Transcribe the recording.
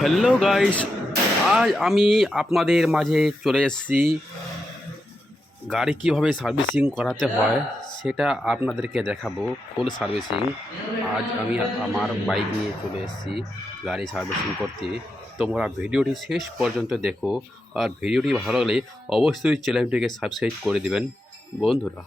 Hello guys, আজ আমি আপনাদের মাঝে চলে এসেছি। গাড়ি কীভাবে সার্ভিসিং করাতে হয় সেটা আপনাদেরকে দেখাবো, ফুল সার্ভিসিং। আজ আমি আমার বাইক নিয়ে চলে এসেছি গাড়ি সার্ভিসিং করতে। তোমরা ভিডিওটি শেষ পর্যন্ত দেখো, আর ভিডিওটি ভালো লাগলে অবশ্যই চ্যানেলটিকে সাবস্ক্রাইব করে দিবেন বন্ধুরা।